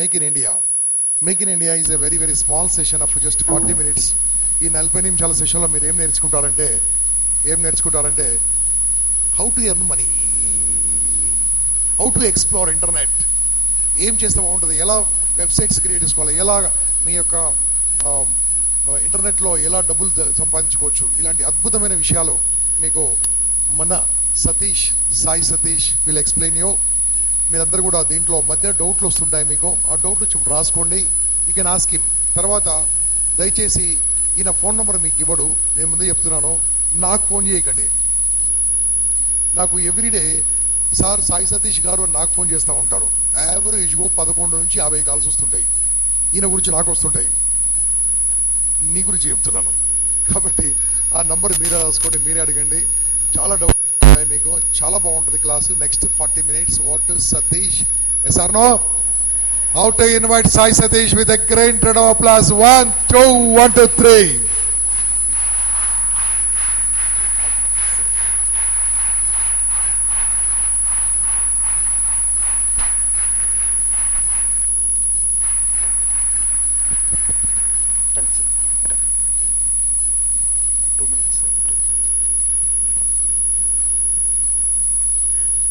Make in India. Make in India is a very very small session of just 40 minutes. ఈ 40 నిమిషాల సెషన్లో మీరు ఏం నేర్చుకుంటారంటే how to earn money, how to explore internet, ఏం చేస్తే బాగుంటుంది, ఎలా వెబ్సైట్స్ క్రియేట్ చేసుకోవాలి, ఎలా మీ యొక్క ఇంటర్నెట్లో ఎలా డబ్బులు సంపాదించుకోవచ్చు, ఇలాంటి అద్భుతమైన విషయాలు మీకు మన Sai Satish will explain you. మీరందరూ కూడా దీంట్లో మధ్య డౌట్లు వస్తుంటాయి, మీకు ఆ డౌట్లు రాసుకోండి. You can ask him. తర్వాత దయచేసి ఈయన ఫోన్ నెంబర్ మీకు ఇవ్వడు, నేను ముందే చెప్తున్నాను, నాకు ఫోన్ చేయకండి. నాకు ఎవ్రీడే సాయి సతీష్ గారు అని నాకు ఫోన్ చేస్తూ ఉంటారు. యావరేజ్గా 11 నుంచి 50 కాల్స్ వస్తుంటాయి. ఈయన గురించి నాకు వస్తుంటాయి, నీ గురించి చెప్తున్నాను. కాబట్టి ఆ నంబర్ మీరే రాసుకోండి, మీరే అడగండి. చాలా డౌట్ ఉంటాయి మీకు, చాలా బాగుంటుంది class. Next 40 minutes. What to Satish? Yes or no? How to invite Sai Satish with a great round of applause. 1 2 1 2 3.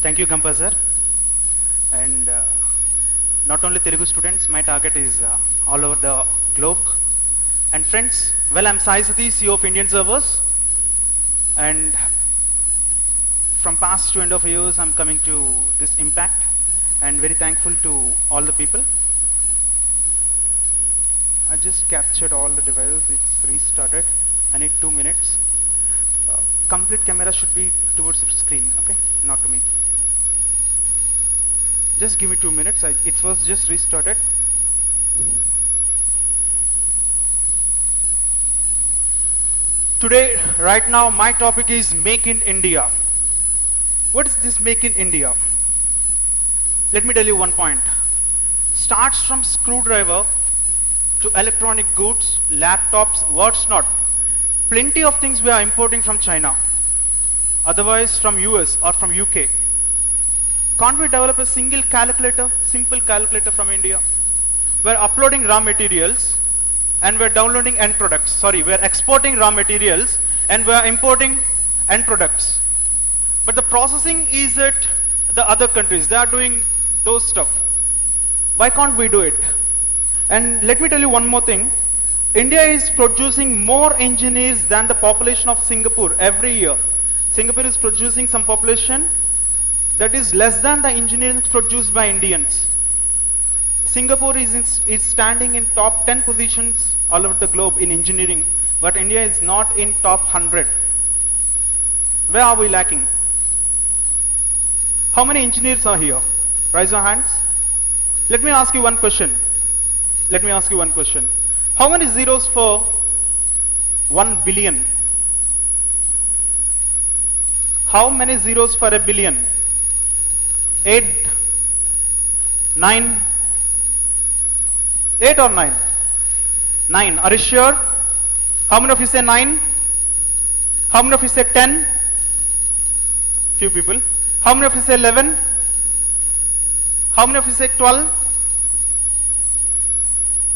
Thank you, Gampa sir. And not only Telugu students, my target is all over the globe. And friends, well, I'm Sai Satish, CEO of Indian Servers. And from past 2.5 years, I'm coming to this impact and very thankful to all the people. I just captured all the devices, it's restarted. I need 2 minutes. Complete camera should be towards the screen, okay? Not to me. Just give me 2 minutes. It was just restarted. Today, right now, my topic is Make in India. What is this Make in India? Let me tell you one point. Starts from screwdriver to electronic goods, laptops, what's not. Plenty of things we are importing from China, otherwise from US or from UK. Can't we develop a simple calculator from India? We're uploading raw materials and we're downloading end products. Sorry, we're exporting raw materials and we're importing end products. But the processing is at the other countries. They are doing those stuff. Why can't we do it? And let me tell you one more thing. India is producing more engineers than the population of Singapore every year. Singapore is producing some population that is less than the engineers produced by Indians. Singapore is standing in top 10 positions all over the globe in engineering, but India is not in top 100. Where are we lacking? How many engineers are here? Raise your hands. Let me ask you one question. How many zeros for 1 billion? How many zeros for a billion? 8, 9, 8 or 9? 9. Are you sure? How many of you say 9? How many of you say 10? Few people. How many of you say 11? How many of you say 12?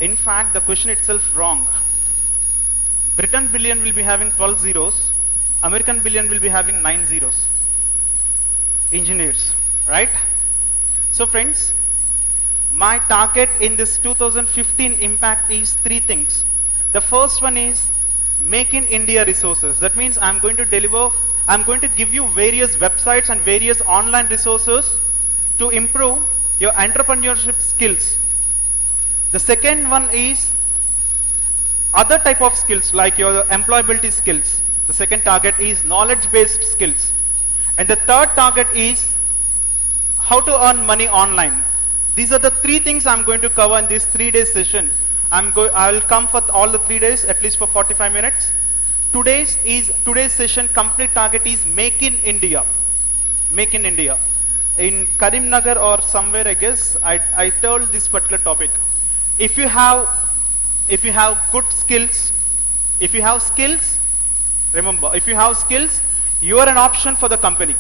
In fact, the question itself wrong. Britain billion will be having 12 zeros. American billion will be having 9 zeros. Engineers. Right? So friends, my target in this 2015 impact is 3 things. The first one is Make in India resources. That means I'm going to give you various websites and various online resources to improve your entrepreneurship skills. The second one is other type of skills like your employability skills. The second target is knowledge based skills. And the third target is how to earn money online. These are the 3 things I'm going to cover in this 3-day session. I will come for all the 3 days, at least for 45 minutes. Today's session complete target is Make in India. Make in India. In Karimnagar or somewhere, I guess, I told this particular topic. If you have good skills, remember, if you have skills, you are an option for the company.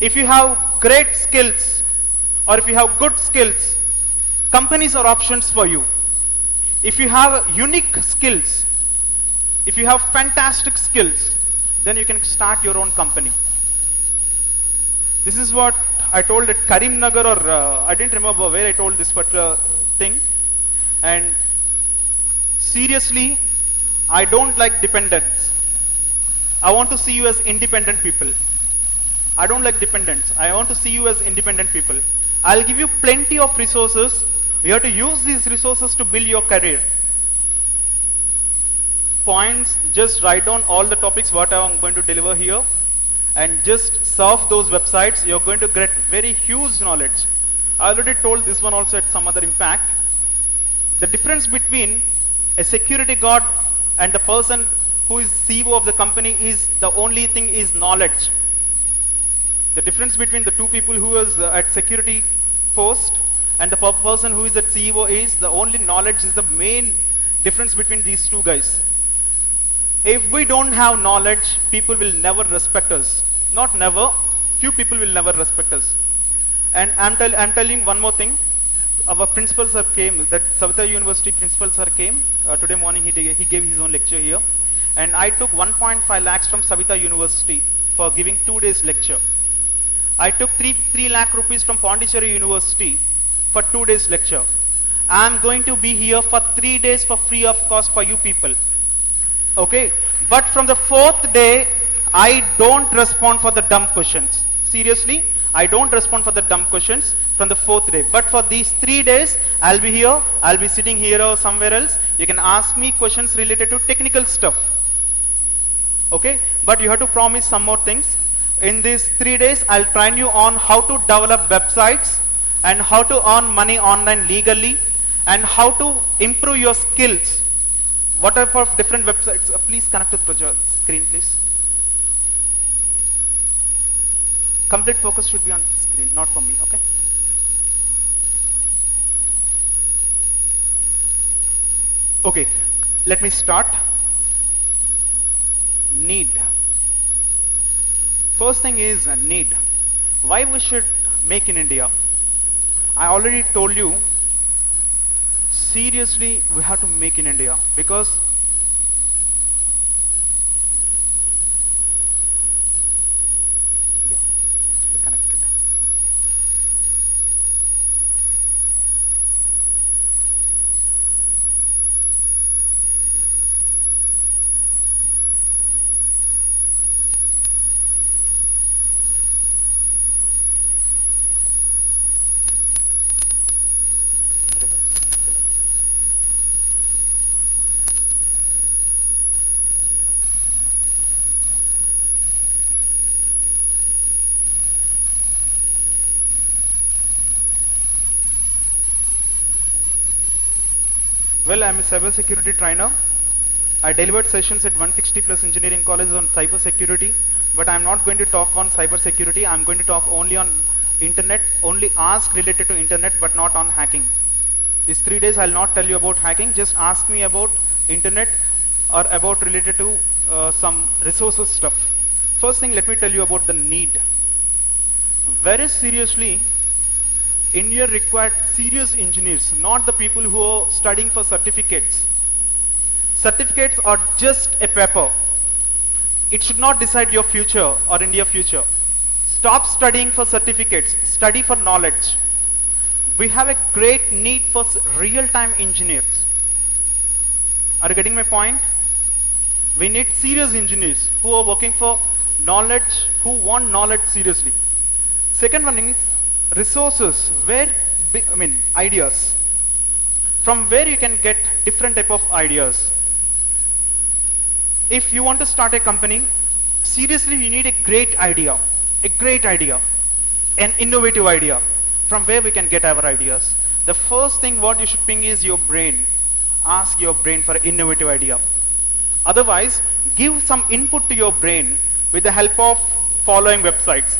If you have great skills or if you have good skills, Companies are options for you. If you have unique skills, if you have fantastic skills, then you can start your own company. This is what I told at Karimnagar, or I didn't remember where I told this particular thing. And seriously, I don't like dependents. I want to see you as independent people. I don't like dependents. I want to see you as independent people. I'll give you plenty of resources. You have to use these resources to build your career. Points, just write down all the topics what I'm going to deliver here and just surf those websites. You're going to get very huge knowledge. I already told this one also at some other impact. The difference between a security guard and the person who is CEO of the company is the only thing is knowledge. The difference between the two people who is at security post and the person who is at CEO is the only knowledge is the main difference between these two guys. If we don't have knowledge, people will never respect us. Not never, few people will never respect us. And I'm telling one more thing. Our principal sir came, that Savita University principal sir came. Today morning he gave his own lecture here. And I took 1.5 lakhs from Savita University for giving 2 days lecture. I took 3 lakh rupees from Pondicherry University for 2 days lecture. I'm going to be here for 3 days for free of cost for you people. Okay, but from the 4th day, I don't respond for the dumb questions. Seriously, I don't respond for the dumb questions from the 4th day. But for these 3 days, I'll be here, I'll be sitting here or somewhere else. You can ask me questions related to technical stuff. Okay, but you have to promise some more things. In these 3 days, I'll train you on how to develop websites and how to earn money online legally and how to improve your skills. What type of different websites? Please connect to the screen, please. Complete focus should be on screen, not for me, okay? Okay, let me start. Need. First thing is need. Why we should make in India? I already told you, seriously, we have to make in India because we connected. Well, I'm a cyber security trainer. I delivered sessions at 160 plus engineering colleges on cyber security, but I'm not going to talk on cyber security. I'm going to talk only on internet, only ask related to internet, but not on hacking. These 3 days, I'll not tell you about hacking. Just ask me about internet or about related to some resources stuff. First thing, let me tell you about the need. Very seriously, India required serious engineers, not the people who are studying for certificates. Certificates are just a paper. It should not decide your future or India's future. Stop studying for certificates. Study for knowledge. We have a great need for real-time engineers. Are you getting my point? We need serious engineers who are working for knowledge, who want knowledge seriously. Second one is resources, ideas. From where you can get different type of ideas. If you want to start a company, seriously you need a great idea, an innovative idea. From where we can get our ideas? The first thing what you should ping is your brain. Ask your brain for an innovative idea. Otherwise, give some input to your brain with the help of following websites.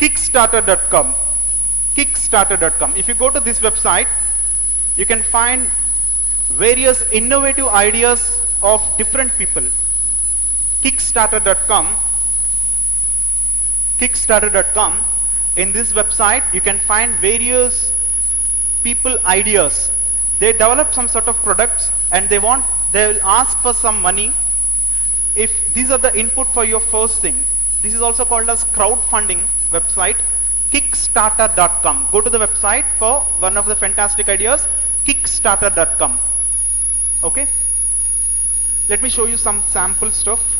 Kickstarter.com. If you go to this website, you can find various innovative ideas of different people. Kickstarter.com. In this website, you can find various people ideas. They develop some sort of products and they will ask for some money. If these are the input for your first thing, this is also called as crowdfunding website, kickstarter.com. Go to the website for one of the fantastic ideas, kickstarter.com. Okay? Let me show you some sample stuff.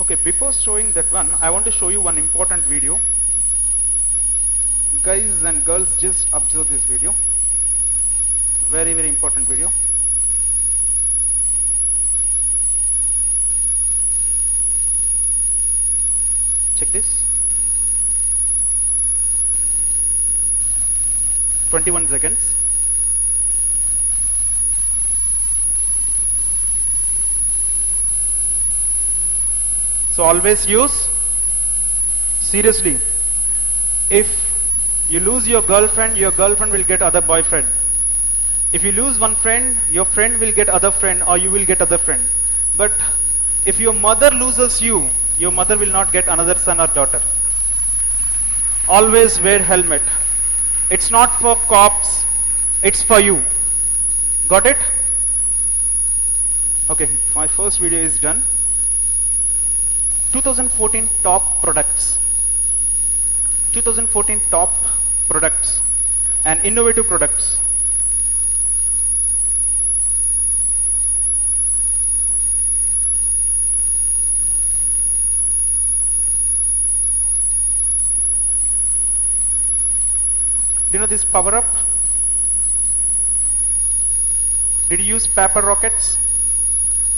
Okay, before showing that one, I want to show you one important video. Guys and girls, just observe this video. Very, very important video. Check this. 21 seconds. So always use, seriously, if you lose your girlfriend will get other boyfriend. If you lose one friend, your friend will get other friend, or you will get other friend. But if your mother loses you, your mother will not get another son or daughter. Always wear helmet. It's not for cops, it's for you. Got it? Okay, my first video is done. 2014 top products. 2014 top products and innovative products. Do you know this power up? Did you use paper rockets?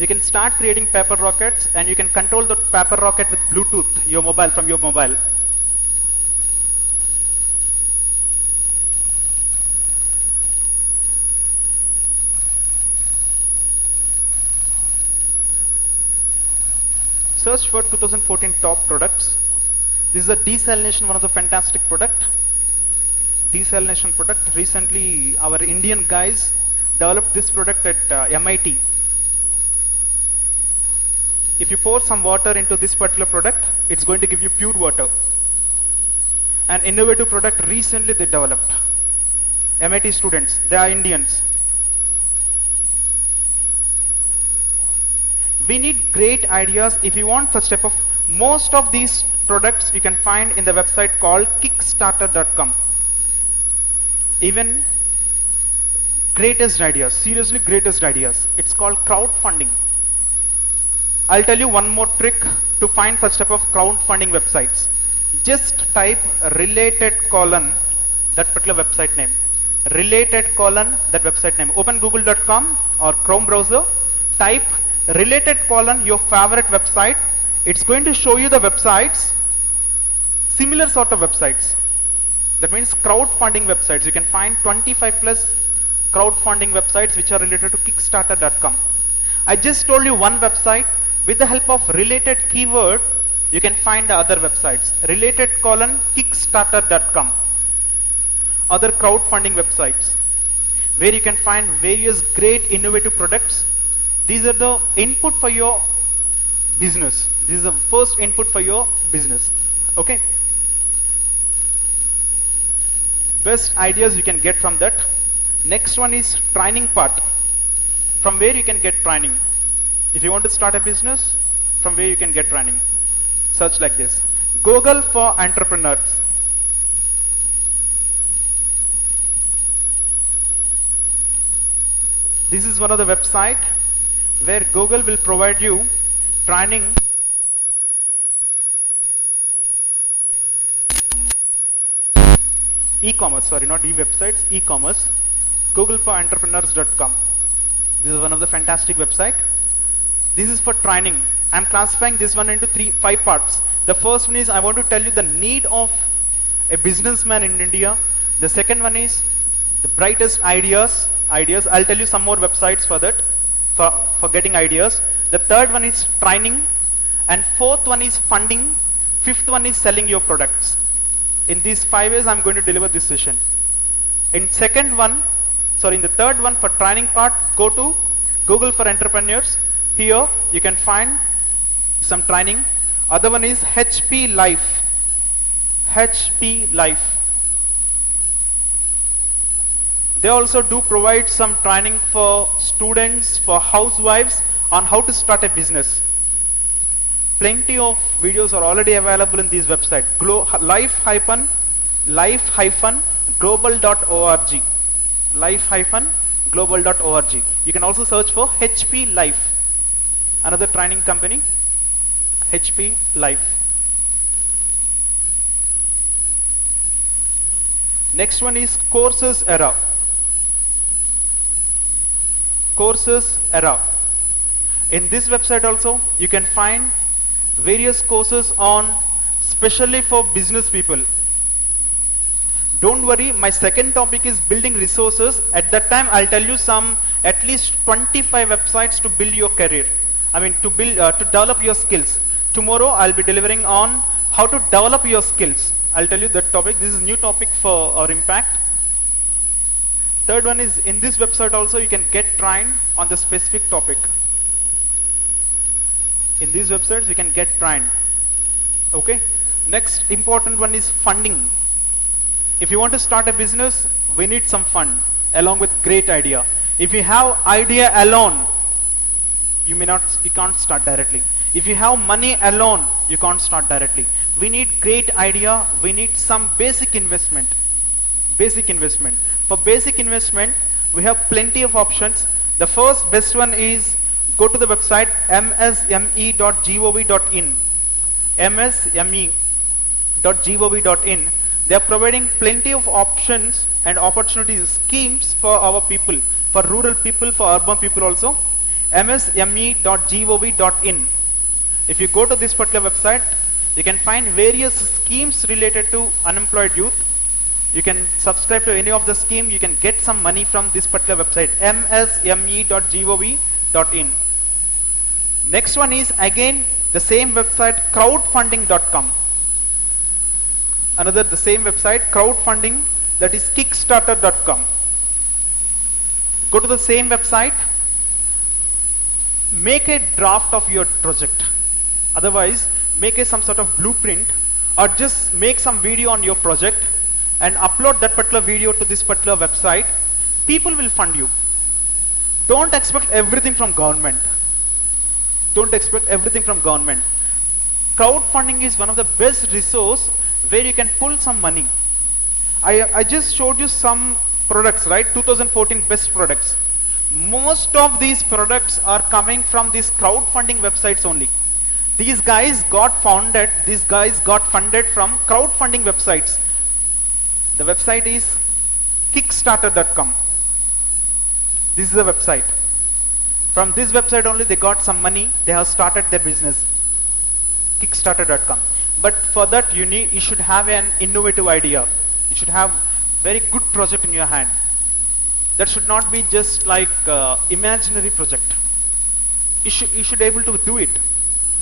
You can start creating paper rockets and you can control the paper rocket with Bluetooth, your mobile, from your mobile. Search for 2014 top products. This is a desalination, one of the fantastic product. Desalination product. Recently, our Indian guys developed this product at MIT. If you pour some water into this particular product, it's going to give you pure water. An innovative product recently they developed. MIT students, they are Indians. We need great ideas. If you want first step of most of these products you can find in the website called kickstarter.com. Even greatest ideas, seriously greatest ideas. It's called crowdfunding. I'll tell you one more trick to find first step of crowdfunding websites. Just type related : that particular website name. Related : that website name. Open google.com or Chrome browser. Type related : your favorite website. It's going to show you the websites, similar sort of websites. That means crowdfunding websites. You can find 25 plus crowdfunding websites which are related to kickstarter.com. I just told you one website. With the help of related keyword, you can find the other websites. Related : kickstarter.com. Other crowdfunding websites where you can find various great innovative products. These are the input for your business. This is the first input for your business. Okay. Best ideas you can get from that. Next one is training part. From where you can get training. If you want to start a business, from where you can get training. Search like this. Google for entrepreneurs. This is one of the website where Google will provide you training. E-commerce, sorry, not e-websites, e-commerce. Googleforentrepreneurs.com. This is one of the fantastic website. This is for training. I'm classifying this one into 5 parts. The first one is I want to tell you the need of a businessman in India. The second one is the brightest ideas. I'll tell you some more websites for that, for getting ideas. The third one is training, and fourth one is funding. Fifth one is selling your products. In these 5 ways, I'm going to deliver this session. In the third one for training part, go to Google for Entrepreneurs. Here you can find some training Other one is HP Life. HP Life. They also do provide some training for students, for housewives on how to start a business. Plenty of videos are already available in this website. life-global.org. life-global.org. You can also search for HP Life. Another training company, HP Life. Next one is Courses Era. Courses Era. In this website also you can find various courses on specially for business people. Don't worry, my second topic is building resources. At that time I'll tell you some at least 25 websites to build your career. To develop your skills. Tomorrow I'll be delivering on how to develop your skills. I'll tell you that topic. This is a new topic for our impact. Third one is, in this website also you can get trained on the specific topic. In these websites we can get trained. Okay. Next important one is funding. If you want to start a business, we need some fund along with great idea. If you have idea alone, you can't start directly. If you have money alone, you can't start directly. We need great idea. We need some basic investment. Basic investment. For basic investment, we have plenty of options. The first best one is go to the website msme.gov.in. msme.gov.in. They are providing plenty of options and opportunities, schemes for our people, for rural people, for urban people also. msme.gov.in. If you go to this particular website, you can find various schemes related to unemployed youth. You can subscribe to any of the scheme. You can get some money from this particular website, msme.gov.in. Next one is again the same website, crowdfunding.com. Another the same website, crowdfunding, that is kickstarter.com. Go to the same website, make a draft of your project. Otherwise, make some sort of blueprint, or just make some video on your project and upload that particular video to this particular website. People will fund you. Don't expect everything from government. Don't expect everything from government. Crowdfunding is one of the best resource where you can pull some money. I just showed you some products, right? 2014 best products. Most of these products are coming from these crowdfunding websites only. These guys got funded from crowdfunding websites. The website is kickstarter.com. This is the website. From this website only they got some money. They have started their business. Kickstarter.com. But for that you should have an innovative idea. You should have very good project in your hand. That should not be just like imaginary project. You should be able to do it.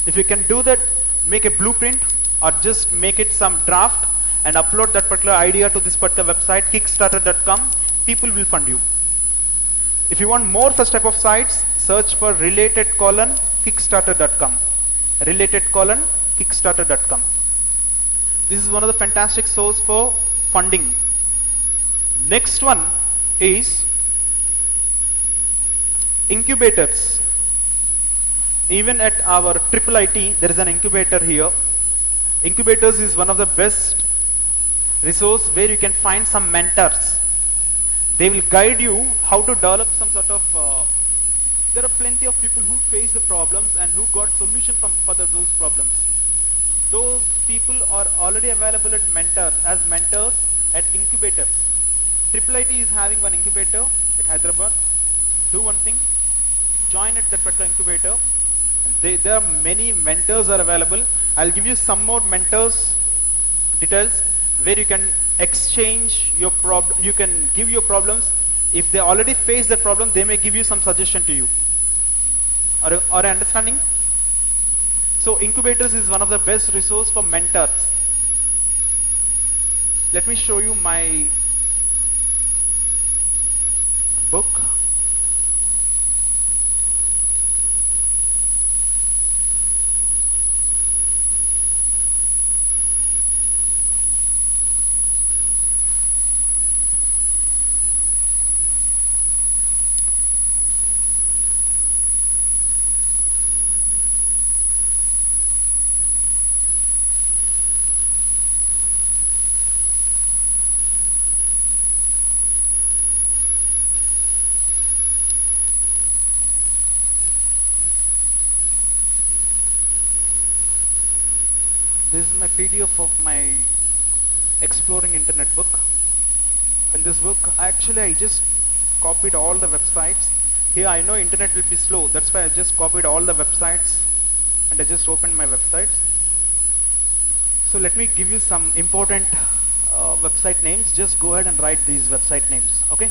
If you can do that, make a blueprint or just make it some draft and upload that particular idea to this particular website, kickstarter.com. People will fund you. If you want more such type of sites, search for related:kickstarter.com. Related:kickstarter.com. This is one of the fantastic source for funding. Next one is incubators. Even at our IIIT, there is an incubator here. Incubators is one of the best resource where you can find some mentors. They will guide you how to develop some sort of there are plenty of people who face the problems and who got solution for those problems. Those people are already available as mentors at incubators. IIIT is having one incubator at Hyderabad. Do one thing, join at that particular incubator. There are many mentors are available. I'll give you some more mentors details where you can exchange your problem. You can give your problems. If they already face that problem, they may give you some suggestion to you. Are understanding? So incubators is one of the best resource for mentors. Let me show you my book. This is my PDF of my Exploring Internet book. In this book, actually I just copied all the websites. Here I know internet will be slow, that's why I just copied all the websites and I just opened my websites. So let me give you some important website names. Just go ahead and write these website names, okay?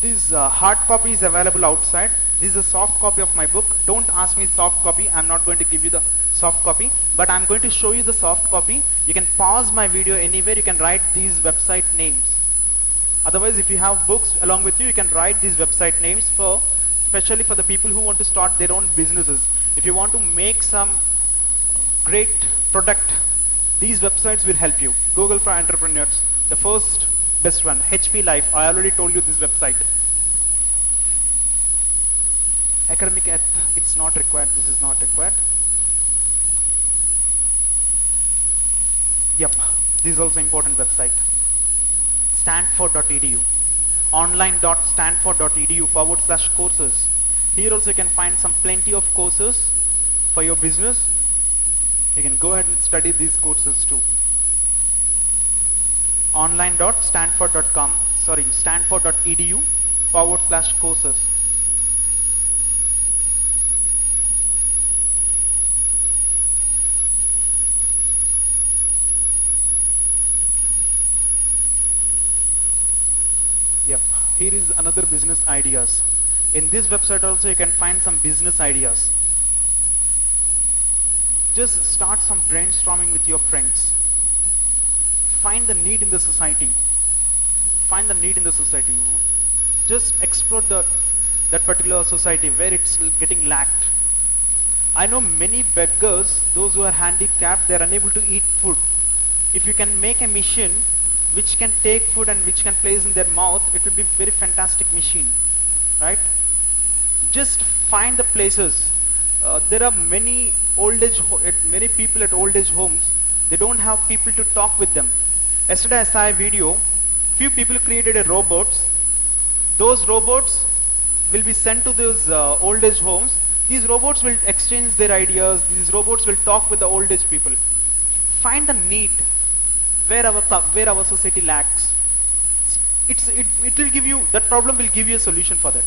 This hard copy is available outside. This is a soft copy of my book. Don't ask me soft copy. I'm not going to give you the soft copy, but I'm going to show you the soft copy. You can pause my video anywhere. You can write these website names. Otherwise, if you have books along with you, you can write these website names for, especially for the people who want to start their own businesses. If you want to make some great product, these websites will help you. Google for Entrepreneurs, the first best one. HP Life, I already told you this website. Academic it's not required. This is not required. Yep, this is also important website. Stanford.edu, online.stanford.edu/courses. Here also you can find some plenty of courses for your business. You can go ahead and study these courses too. Online.stanford.com, sorry, stanford.edu/courses. Yep, here is another business ideas. In this website also you can find some business ideas. Just start some brainstorming with your friends. Find the need in the society. Find the need in the society. Just explore that particular society where it's getting lacked. I know many beggars, those who are handicapped, they are unable to eat food. If you can make a machine which can take food and which can place in their mouth, it will be very fantastic machine, right? Just find the places. There are many many people at old age homes. They don't have people to talk with them. Yesterday I saw a video. Few people created a robots. Those robots will be sent to those old age homes. These robots will exchange their ideas. These robots will talk with the old age people. Find the need where our society lacks. It will give you, that problem will give you a solution for that.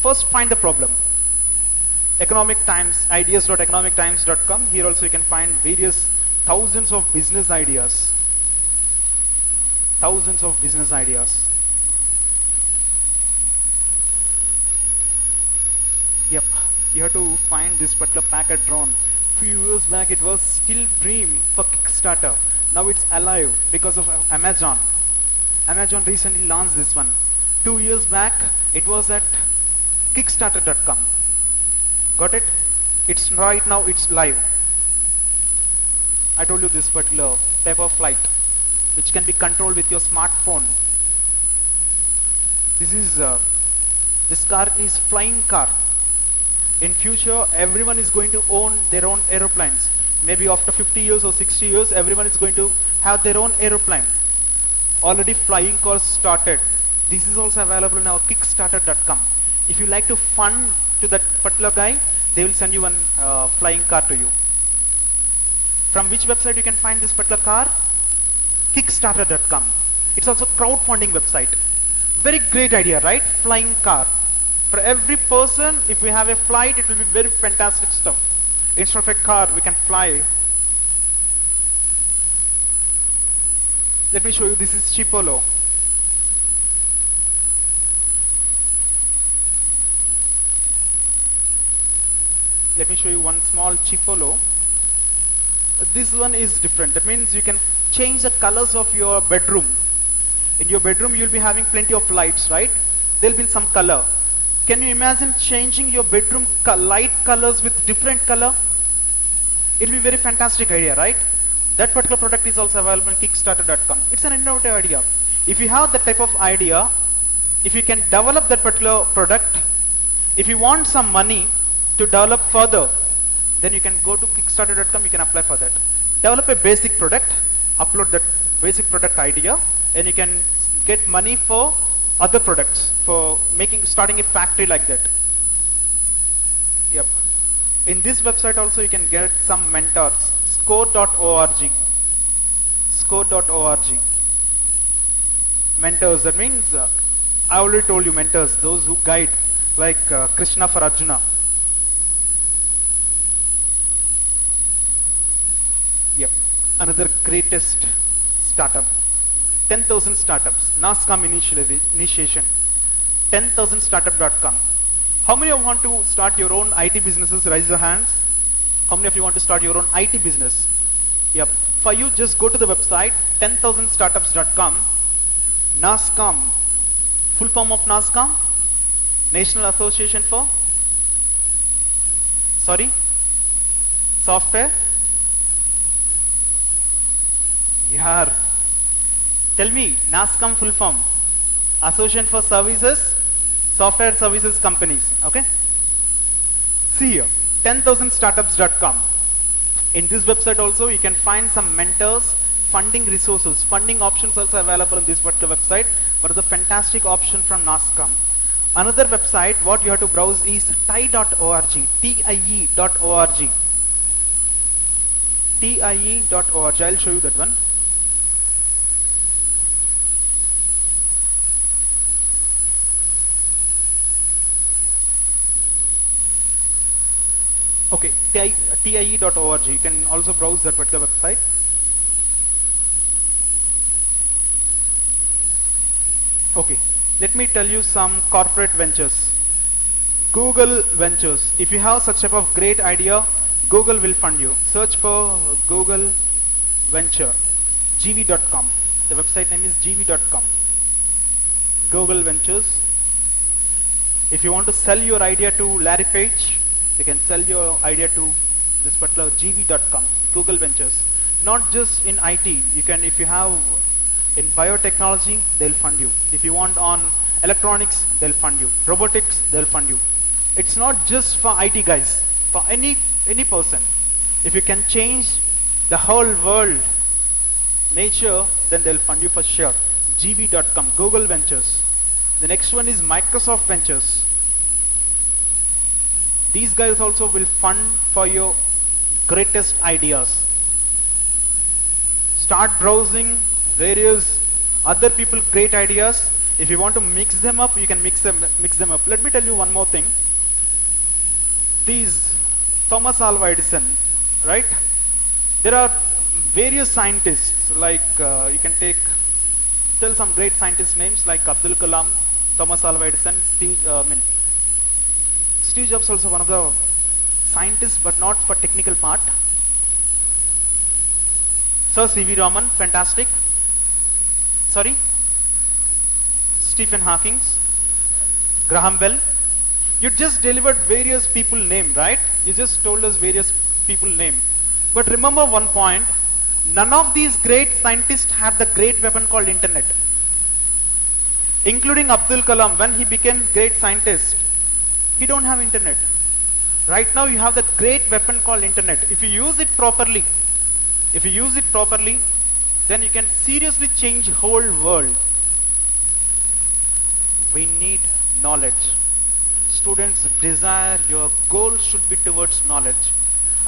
First find the problem. Economic Times, ideas.economictimes.com. Here also you can find various thousands of business ideas. Thousands of business ideas. Yep, you have to find this particular Packard drone. Few years back it was still dream for Kickstarter. Now it's alive because of Amazon. Amazon recently launched this one. 2 years back it was at Kickstarter.com. Got it? It's right now, it's live. I told you this particular paper flight which can be controlled with your smartphone. This car is flying car. In future everyone is going to own their own aeroplanes. Maybe after 50 years or 60 years everyone is going to have their own aeroplane. Already flying cars started. This is also available in our Kickstarter.com. If you like to fund to that particular guy, they will send you one flying car to you. From which website you can find this particular car? Kickstarter.com. It's also crowdfunding website. Very great idea, right? Flying car. For every person, if we have a flight, it will be very fantastic stuff. Instead of a car, we can fly. Let me show you, this is Chipolo. Let me show you one small Chipolo. This one is different. That means you can change the colors of your bedroom. In your bedroom, you'll be having plenty of lights, right? There'll be some color. Can you imagine changing your bedroom light colors with different color? It'll be very fantastic idea, right? That particular product is also available on Kickstarter.com. It's an innovative idea. If you have that type of idea, if you can develop that particular product, if you want some money to develop further, then you can go to Kickstarter.com, you can apply for that. Develop a basic product, upload that basic product idea, and you can get money for other products, for starting a factory like that. Yep. In this website also you can get some mentors, score.org. Score.org. Mentors, that means, I already told you mentors, those who guide, like Krishna for Arjuna. Yep, another greatest startup. 10,000 startups, NASCOM initiation, 10,000startup.com. How many of you want to start your own IT businesses? Raise your hands. How many of you want to start your own IT business? Yep. For you, just go to the website 10,000startups.com. NASCOM, full form of NASCOM, National Association for Software. Yeah. Tell me, NASCOM full form, Association for Services, Software Services Companies. Okay. See here, 10,000startups.com. In this website also you can find some mentors, funding resources, funding options also available in this particular website. But the fantastic option from NASCOM. Another website what you have to browse is tie.org, tie.org. tie.org. I'll show you that one. Okay, tie.org. You can also browse that particular website. Okay, let me tell you some corporate ventures. Google Ventures. If you have such type of great idea, Google will fund you. Search for Google Venture. gv.com. The website name is gv.com. Google Ventures. If you want to sell your idea to Larry Page, you can sell your idea to this particular gv.com, Google Ventures. Not just in IT, you can, if you have in biotechnology, they'll fund you. If you want on electronics, they'll fund you. Robotics, they'll fund you. It's not just for IT guys, for any person. If you can change the whole world, nature, then they'll fund you for sure. gv.com, Google Ventures. The next one is Microsoft Ventures. These guys also will fund for your greatest ideas. Start browsing various other people great ideas. If you want to mix them up, you can mix them up. Let me tell you one more thing. These Thomas Alva Edison, right? There are various scientists, like you can tell some great scientist names like Abdul Kalam, Thomas Alva Edison, Steve Jobs also one of the scientists, but not for technical part. Sir C.V. Raman, fantastic. Sorry? Stephen Hawking, Graham Bell. You just delivered various people name, right? You just told us various people name. But remember one point, none of these great scientists had the great weapon called internet. Including Abdul Kalam, when he became great scientist, he don't have internet. Right now you have that great weapon called internet. If you use it properly, then you can seriously change whole world. We need knowledge. Students desire, your goal should be towards knowledge.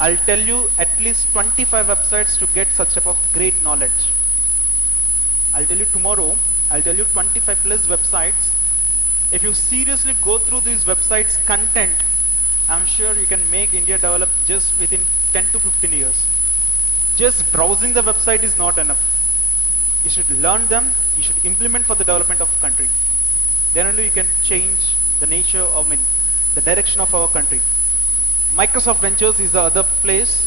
I'll tell you at least 25 websites to get such type of great knowledge. I'll tell you tomorrow, I'll tell you 25 plus websites. If you seriously go through these websites content, I'm sure you can make India develop just within 10 to 15 years. Just browsing the website is not enough. You should learn them, you should implement for the development of the country. Then only you can change the nature, the direction of our country. Microsoft Ventures is the other place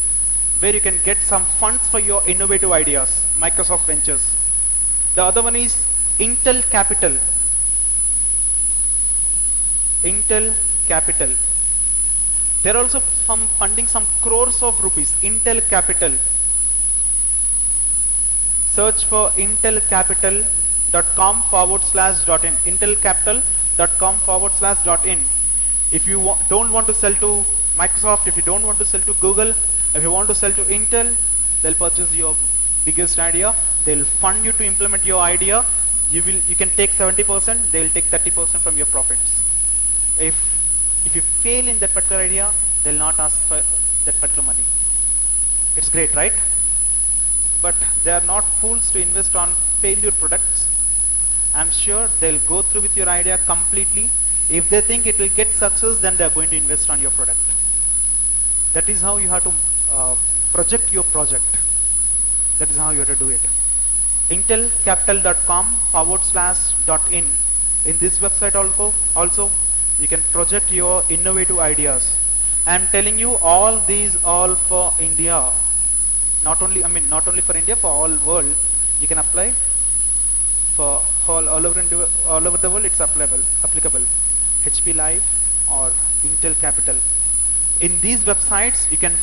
where you can get some funds for your innovative ideas. Microsoft Ventures. The other one is Intel Capital. Intel Capital. They're also funding some crores of rupees. Intel Capital. Search for intelcapital.com/.in. intelcapital.com/.in. If you don't want to sell to Microsoft, if you don't want to sell to Google, if you want to sell to Intel, they'll purchase your biggest idea. They'll fund you to implement your idea. You can take 70%, they'll take 30% from your profits. If you fail in that particular idea, they'll not ask for that particular money. It's great, right? But they are not fools to invest on failure products. I'm sure they'll go through with your idea completely. If they think it will get success, then they are going to invest on your product. That is how you have to project your project. That is how you have to do it. intelcapital.com/.in. In this website also you can project your innovative ideas. I'm telling you, all these all for India. Not only for India, for all world. You can apply for all over the world. It's applicable. HP Live or Intel Capital. In these websites you can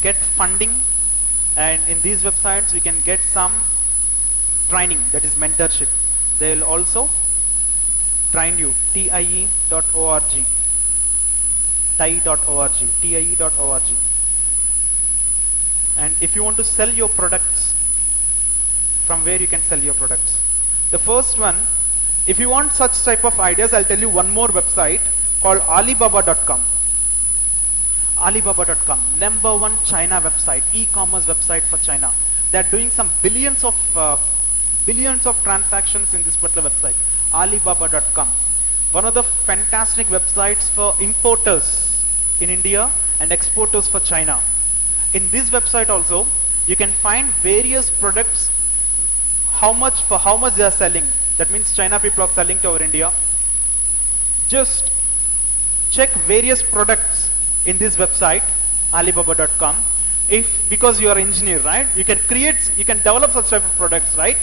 get funding, and in these websites you can get some training, that is mentorship. They'll also train you. tie.org. tie.org. And if you want to sell your products, from where you can sell your products? The first one, if you want such type of ideas, I'll tell you one more website called Alibaba.com. Alibaba.com, #1 China website, e-commerce website for China. They're doing some billions of transactions in this particular website. Alibaba.com, one of the fantastic websites for importers in India and exporters for China. In this website also, you can find various products, how much they are selling. That means China people are selling to our India. Just check various products in this website, Alibaba.com. Because you are an engineer, right? You can develop such type of products, right?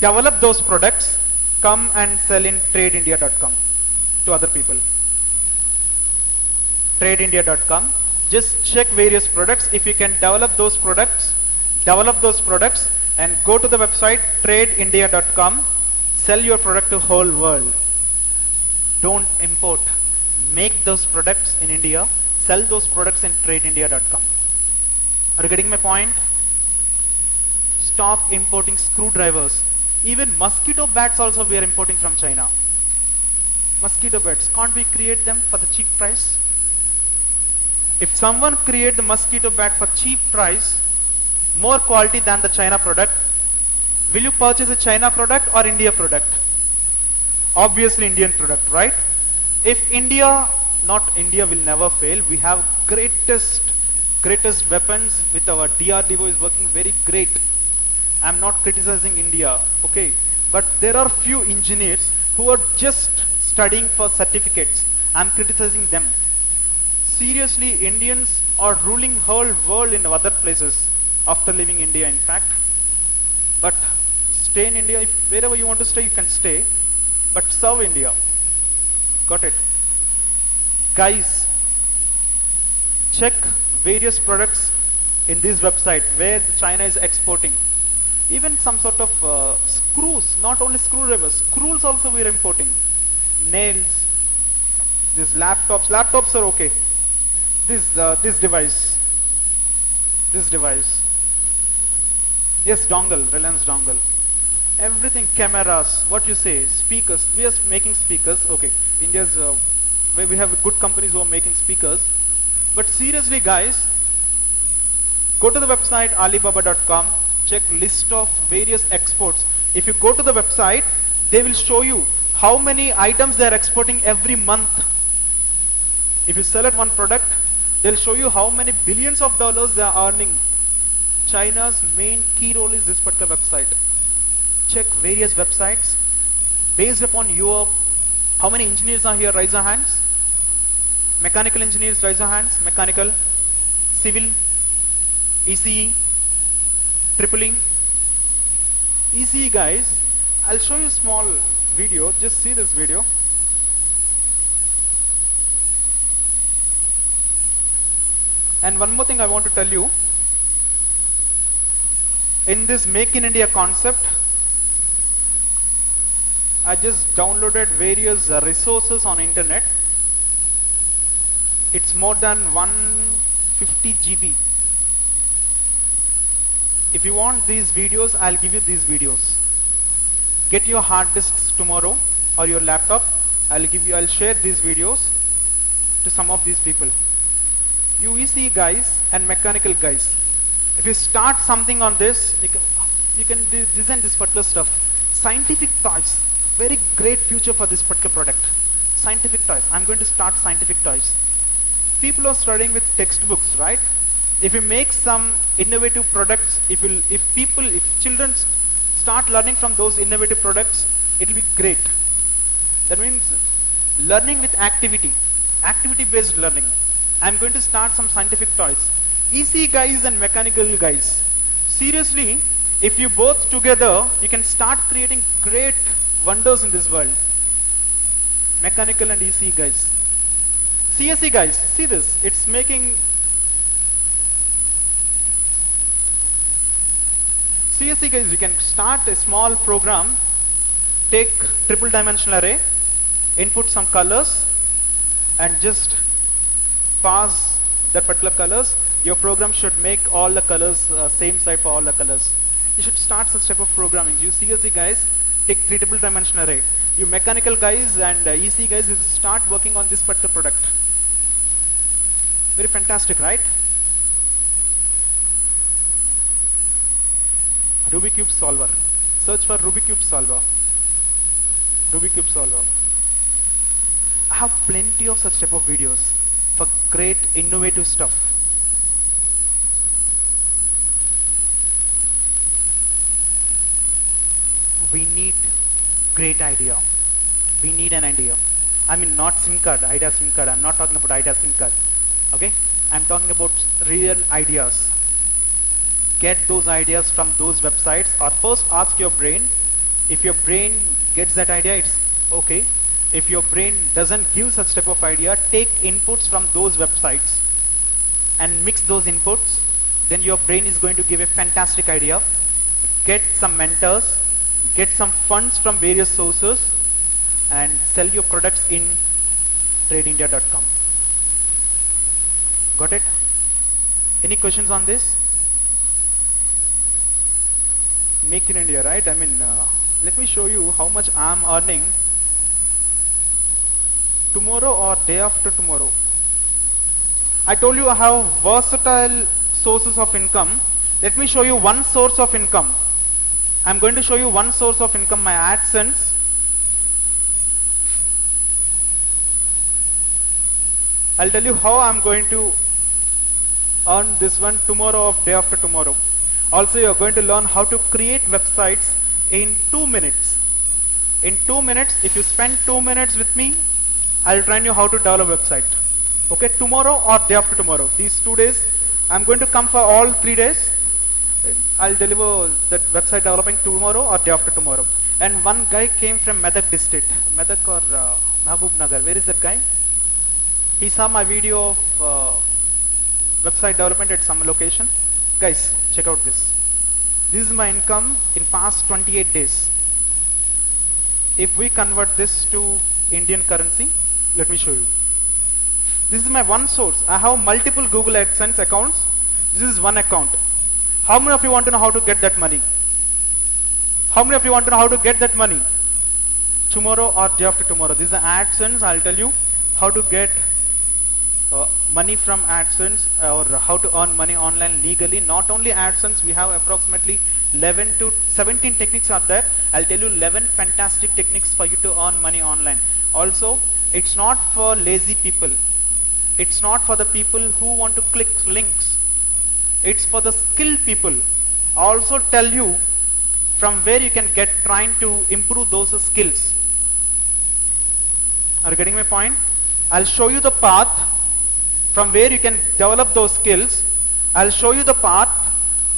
Develop those products, come and sell in TradeIndia.com to other people. TradeIndia.com. Just check various products. If you can develop those products, and go to the website TradeIndia.com. Sell your product to whole world. Don't import. Make those products in India. Sell those products in TradeIndia.com. Are you getting my point? Stop importing screwdrivers. Even mosquito bats also we are importing from China. Mosquito bats. Can't we create them for the cheap price? If someone create the mosquito bat for cheap price, more quality than the China product, will you purchase a China product or India product? Obviously Indian product, right? If India will never fail. We have greatest weapons with our DRDO is working very great. I'm not criticizing India, okay? But there are few engineers who are just studying for certificates. I'm criticizing them. Seriously, Indians are ruling whole world in other places after leaving India, in fact. But stay in India. If wherever you want to stay, you can stay. But serve India. Got it? Guys, check various products in this website where China is exporting. Even some sort of screws, not only screwdrivers, screws also we are importing. Nails, these laptops are okay. This device, yes, dongle, Reliance dongle, everything, cameras, what you say, speakers, we are making speakers, okay. India's, where we have good companies who are making speakers. But seriously guys, go to the website Alibaba.com, check list of various exports. If you go to the website, they will show you how many items they are exporting every month. If you select one product, they'll show you how many billions of dollars they are earning. China's main key role is this particular website. Check various websites based upon your, how many engineers are here, raise your hands. Mechanical engineers, raise your hands. Mechanical, civil, ECE, tripling. ECE guys, I'll show you a small video, just see this video. And one more thing I want to tell you, in this Make in India concept, I just downloaded various resources on internet. It's more than 150 GB. If you want these videos, I'll give you these videos. Get your hard disks tomorrow or your laptop. I'll share these videos to some of these people. you EC guys and mechanical guys, if you start something on this, you can design this particular stuff. Scientific toys, very great future for this particular product. Scientific toys. I'm going to start scientific toys. People are studying with textbooks, right? If you make some innovative products, if children start learning from those innovative products, it will be great. That means learning with activity-based learning. I'm going to start some scientific toys. EC guys and mechanical guys. Seriously, if you both together, you can start creating great wonders in this world. Mechanical and EC guys. CSE guys, see this. It's making CSE guys, you can start a small program, take triple dimensional array, input some colors, and just pass that particular colors. Your program should make all the colors same size for all the colors. You should start such type of programming. You CSE guys, take three triple dimensional array. You mechanical guys and EC guys, you start working on this particular product. Very fantastic, right? Rubik's Cube solver. Search for Rubik's Cube solver. Rubik's Cube solver. I have plenty of such type of videos for great innovative stuff. We need great idea. We need an idea. I mean, not SIM card, idea SIM card. I'm not talking about idea SIM card. Okay? I'm talking about real ideas. Get those ideas from those websites, or first ask your brain. If your brain gets that idea, it's okay. If your brain doesn't give such type of idea, take inputs from those websites and mix those inputs. Then your brain is going to give a fantastic idea. Get some mentors, get some funds from various sources, and sell your products in tradeindia.com. Got it? Any questions on this? Make in India, right? I mean, let me show you how much I'm earning tomorrow or day after tomorrow. I told you I have versatile sources of income. Let me show you one source of income. I'm going to show you one source of income, my AdSense. I'll tell you how I'm going to earn this one tomorrow or day after tomorrow. Also, you're going to learn how to create websites in 2 minutes. In 2 minutes, if you spend 2 minutes with me, I'll train you how to develop a website. Okay, tomorrow or day after tomorrow. These 2 days, I'm going to come for all 3 days. I'll deliver that website developing tomorrow or day after tomorrow. And one guy came from Medak district. Medak or Mahbub Nagar. Where is that guy? He saw my video of website development at some location. Guys, check out this. This is my income in past 28 days. If we convert this to Indian currency, let me show you. This is my one source. I have multiple Google AdSense accounts. This is one account. How many of you want to know how to get that money? How many of you want to know how to get that money? Tomorrow or day after tomorrow. This is AdSense. I'll tell you how to get money from AdSense, or how to earn money online legally. Not only AdSense, we have approximately 11 to 17 techniques are there. I'll tell you 11 fantastic techniques for you to earn money online. Also, it's not for lazy people. It's not for the people who want to click links. It's for the skilled people. I also tell you from where you can get trying to improve those skills. Are you getting my point? I'll show you the path from where you can develop those skills. I'll show you the path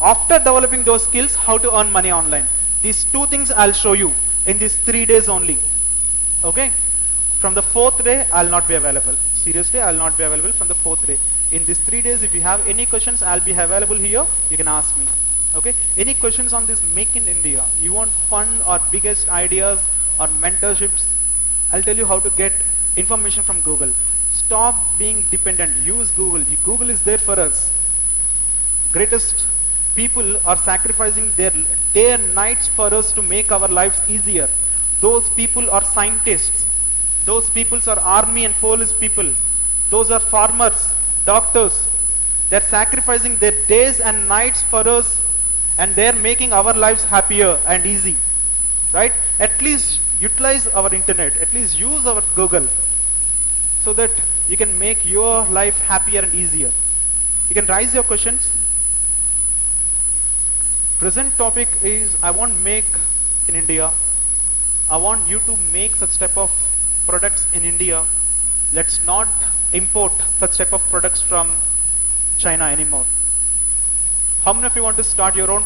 after developing those skills, how to earn money online. These 2 things I'll show you in these 3 days only. Okay? From the 4th day, I'll not be available. Seriously, I'll not be available from the 4th day. In these 3 days, if you have any questions, I'll be available here. You can ask me. Okay? Any questions on this Make in India? You want fun or biggest ideas or mentorships? I'll tell you how to get information from Google. Stop being dependent. Use Google. Google is there for us. Greatest people are sacrificing their day and nights for us to make our lives easier. Those people are scientists. Those people are army and police people. Those are farmers, doctors, They're sacrificing their days and nights for us, and they're making our lives happier and easy, right? At least utilize our internet, at least use our Google, so that you can make your life happier and easier. You can raise your questions. Present topic is, I want make in India. I want you to make such type of products in India. Let's not import such type of products from China anymore. How many of you want to start your own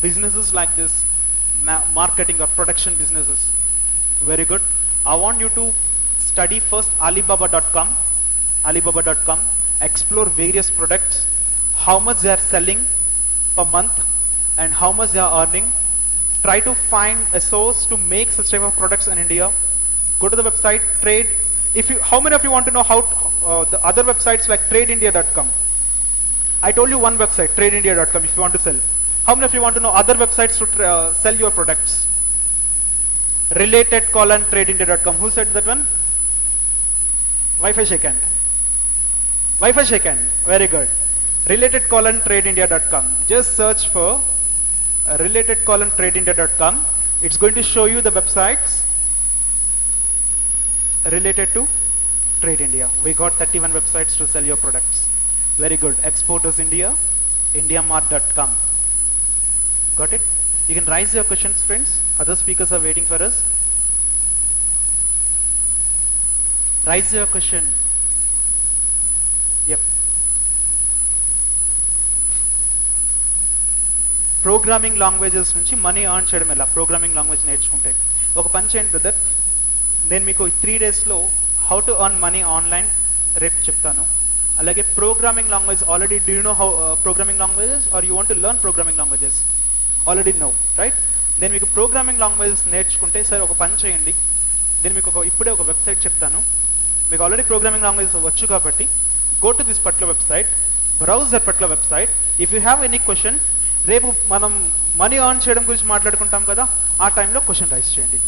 businesses like this, marketing or production businesses? Very good. I want you to study first Alibaba.com, explore various products, how much they are selling per month and how much they are earning. Try to find a source to make such type of products in India. Go to the website, trade. How many of you want to know how the other websites like TradeIndia.com? I told you one website, TradeIndia.com, if you want to sell. How many of you want to know other websites to sell your products? TradeIndia.com. Who said that one? Wi-Fi shake hand. Wi-Fi shake hand. Very good. TradeIndia.com. Just search for TradeIndia.com. It's going to show you the websites related to Trade India. We got 31 websites to sell your products. Very good. Exporters India, IndiaMart.com. Got it? You can raise your questions, friends. Other speakers are waiting for us. Raise your question. Yep. Programming languages నుంచి money earn చేయడం ఎలా, programming language నేర్చుకుంటే ఒక పని చేయండి brother. నేను మీకు 3 డేస్లో how to earn money online రేపు చెప్తాను. అలాగే programming language already do you know how programming languages or you want to learn programming languages? Already know, right? నేను మీకు ప్రోగ్రామింగ్ లాంగ్వేజెస్ నేర్చుకుంటే సార్ ఒక పని చేయండి, నేను మీకు ఇప్పుడే ఒక వెబ్సైట్ చెప్తాను. మీకు ఆల్రెడీ ప్రోగ్రామింగ్ లాంగ్వేజెస్ వచ్చు కాబట్టి go to this particular website, browse that particular website. If you have any questions, రేపు మనం మనీ ఎర్న్ చేయడం గురించి మాట్లాడుకుంటాం కదా, ఆ టైంలో క్వశ్చన్ రైజ్ చేయండి.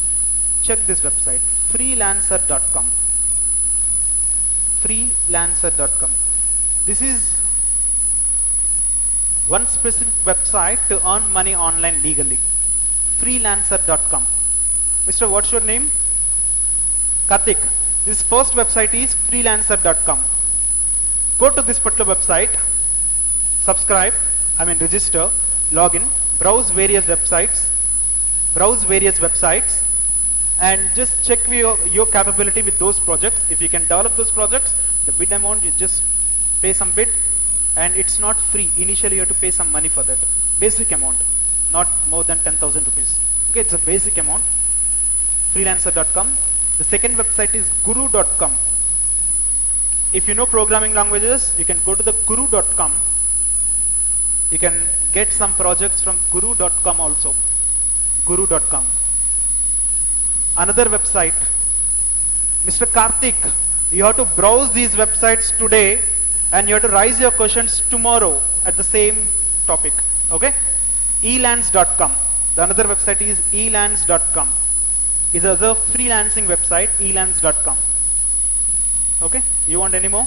Check this website, freelancer.com. freelancer.com. This is one specific website to earn money online legally. freelancer.com. Mr. What's your name? Karthik. This first website is freelancer.com. Go to this particular website, subscribe, register, login, browse various websites, and just check your capability with those projects. If you can develop those projects, the bid amount, you just pay some bid, and it's not free. Initially you have to pay some money for that. Basic amount, not more than 10,000 rupees. Okay, it's a basic amount. freelancer.com. The second website is guru.com. If you know programming languages, you can go to the guru.com. You can get some projects from guru.com also. guru.com. Another website, Mr. Karthik, you have to browse these websites today and you have to raise your questions tomorrow at the same topic. Okay? elands.com. The another website is elands.com. Is another freelancing website, elands.com. Okay? You want any more?